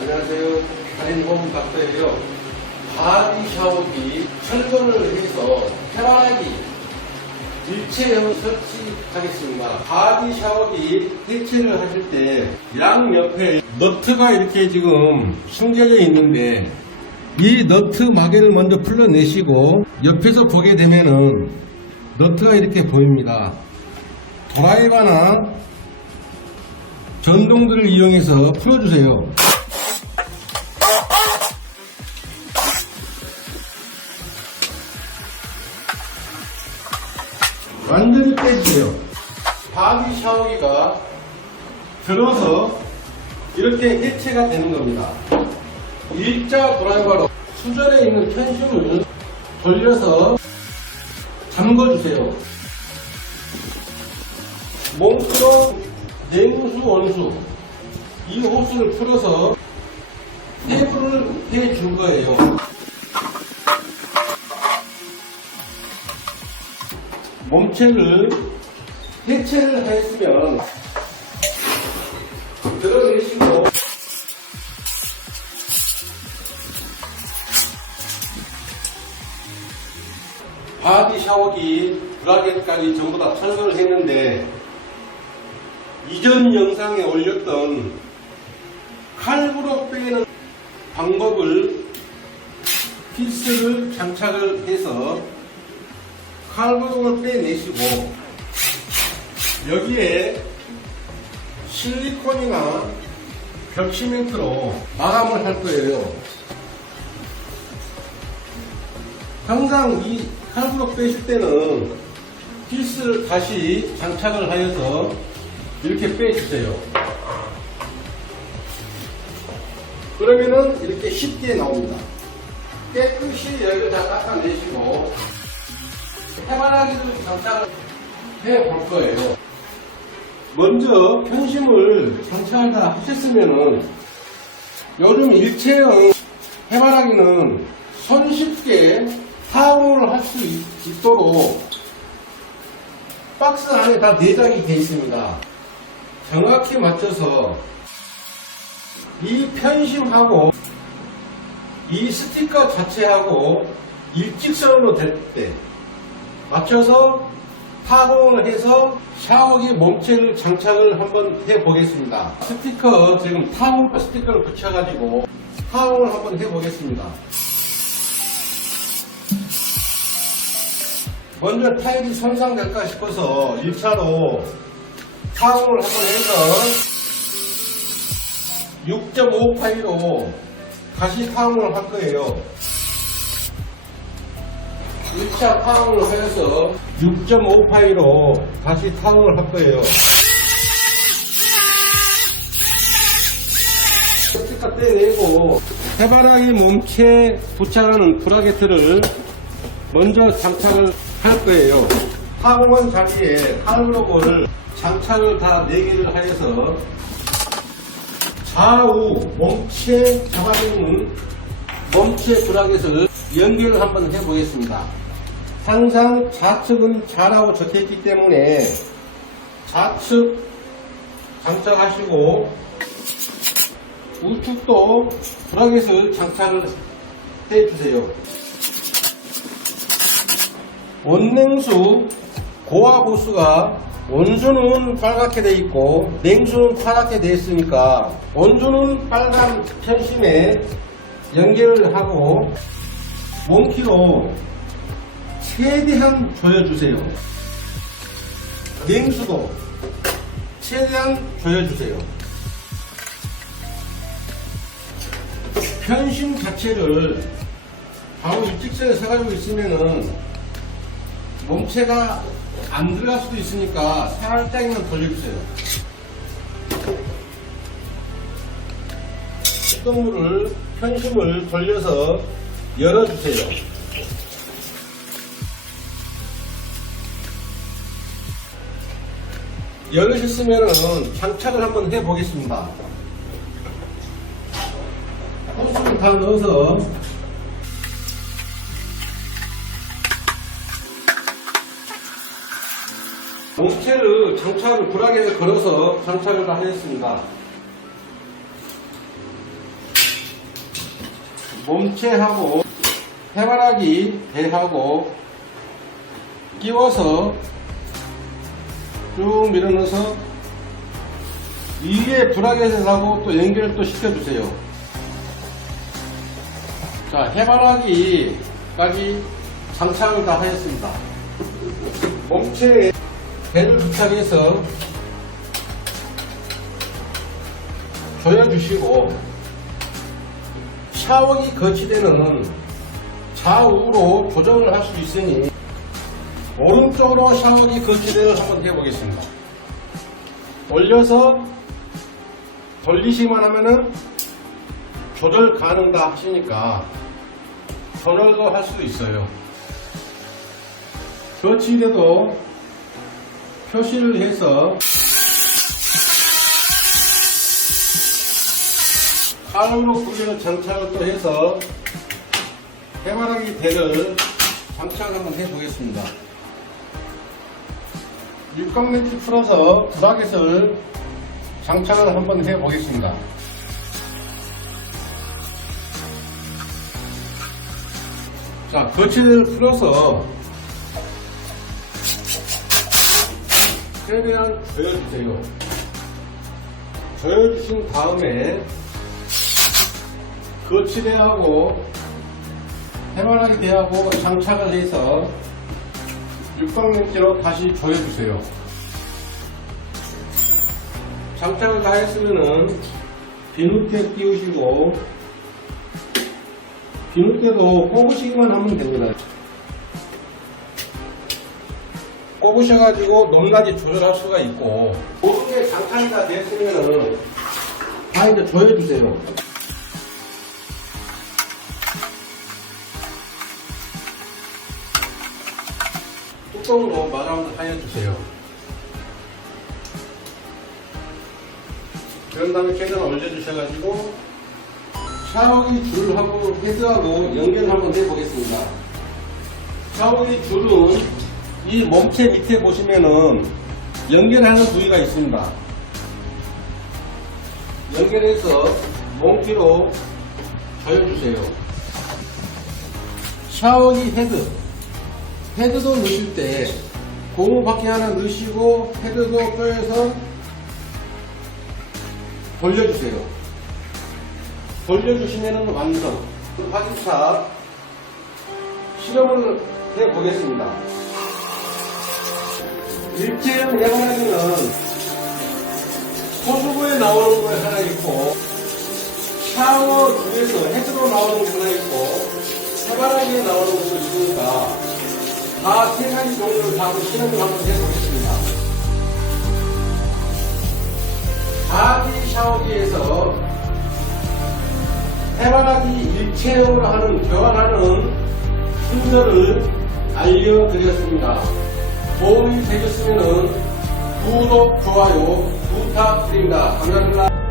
안녕하세요. 달인홈 닥터예요. 바디 샤워기 철거를 해서 해바라기 일체형 설치하겠습니다. 바디 샤워기 해체를 하실 때 양 옆에 너트가 이렇게 지금 숨겨져 있는데 이 너트 마개를 먼저 풀어내시고 옆에서 보게 되면은 너트가 이렇게 보입니다. 드라이버나 전동들을 이용해서 풀어주세요. 완전히 빼주세요. 바디 샤워기가 들어서 이렇게 해체가 되는 겁니다. 일자 드라이버로 수전에 있는 편심을 돌려서 잠궈주세요. 몽크로 냉수 원수 이 호스를 풀어서 테이프를 해줄 거예요. 몸체를 해체를 했으면 들어내시고 바디 샤워기 브라켓까지 전부 다 철거를 했는데 이전 영상에 올렸던 칼부로 빼는 방법을 피스를 장착을 해서 칼부동을 빼내시고 여기에 실리콘이나 벽시멘트로 마감을 할 거예요. 항상 이 칼부로 빼실 때는 피스를 다시 장착을 하여서 이렇게 빼주세요. 그러면은 이렇게 쉽게 나옵니다. 깨끗이 여기를 다 닦아내시고 해바라기를 장착을 해 볼 거예요. 먼저 편심을 장착을 다 하셨으면은 요즘 일체형 해바라기는 손쉽게 사용을 할 수 있도록 박스 안에 다 내장이 되어 있습니다. 정확히 맞춰서 이 편심하고 이 스티커 자체하고 일직선으로 될때 맞춰서 타공을 해서 샤워기 몸체를 장착을 한번 해 보겠습니다. 스티커 지금 타공 스티커를 붙여가지고 타공을 한번 해 보겠습니다. 먼저 타일이 손상될까 싶어서 1차로 타공을 한번 해서 6.5파이로 다시 타공을 할 거예요. 1차 타공을 해서 6.5파이로 다시 타공을 할 거예요. 스티커 떼내고 해바라기 몸체 부착하는 브라켓을 먼저 장착을 할 거예요. 타공한 자리에 칼블록을 장착을 다 4개를 하여서 좌우 몸체 잡아주는 몸체 브라켓을 연결을 한번 해보겠습니다. 항상 좌측은 좌라고 적혀있기 때문에 좌측 장착하시고 우측도 브라켓을 장착을 해주세요. 원냉수 고와 보수가 원수는 빨갛게 돼 있고 냉수는 파랗게 돼 있으니까 원수는 빨간 편심에 연결을 하고 원키로 최대한 조여주세요. 냉수도 최대한 조여주세요. 편심 자체를 바로 일직선에 서가지고 있으면은 몸체가 안 들어갈 수도 있으니까 살짝만 돌려주세요. 뚜껑물을 편심을 돌려서 열어주세요. 열으셨으면 장착을 한번 해보겠습니다. 호스를 다 넣어서 몸체를 장착을 불하게 걸어서 장착을 다 하였습니다. 몸체하고 해바라기 배하고 끼워서 쭉 밀어넣어서 위에 브라켓하고 또 연결을 또 시켜주세요. 자, 해바라기까지 장착을 다 하였습니다. 몸체에 배를 부착해서 조여주시고 샤워기 거치대는 좌우로 조정을 할 수 있으니 오른쪽으로 샤워기 거치대를 한번 해보겠습니다. 올려서 돌리시기만 하면은 조절 가능다 하시니까 조절도 할 수도 있어요. 거치대도 표시를 해서 칼로 굴려 장착을 또 해서 해바라기 대를 장착 한번 해보겠습니다. 육각렌치 풀어서 브라켓을 장착을 한번 해보겠습니다. 자, 거치대를 풀어서 최대한 조여주세요. 조여주신 다음에 거치대하고 해바라기 대하고 장착을 해서 육각렌치로 다시 조여주세요. 장착을 다 했으면은 비누테 끼우시고 비누테도 꼽으시기만 하면 됩니다. 꼽으셔가지고 높낮이 조절할 수가 있고 모든 게 장착이 다 됐으면은 다 이제 조여주세요. 뚜껑으로 마감을 하여 주세요. 그런 다음에 최대한 올려주셔가지고 샤워기 줄하고 헤드하고 연결을 한번 해보겠습니다. 샤워기 줄은 이 몸체 밑에 보시면은 연결하는 부위가 있습니다. 연결해서 몽키로 조여주세요. 샤워기 헤드 헤드도 넣으실 때 고무 바퀴 하나 넣으시고 헤드도 껴서 돌려주세요. 돌려주시면 완성. 화기차 실험을 해보겠습니다. 일체형 해바라기는 호수구에 나오는 거 하나 있고 샤워 중에서 헤드로 나오는 거 하나 있고 해바라기에 나오는 것도 있으니까 다 세 가지 종류를 다 한번 실험을 한번 해보겠습니다. 바디 샤워기에서 해바라기 일체형으로 하는 교환하는 순서를 알려드렸습니다. 도움이 되셨으면 구독, 좋아요 부탁드립니다. 감사합니다.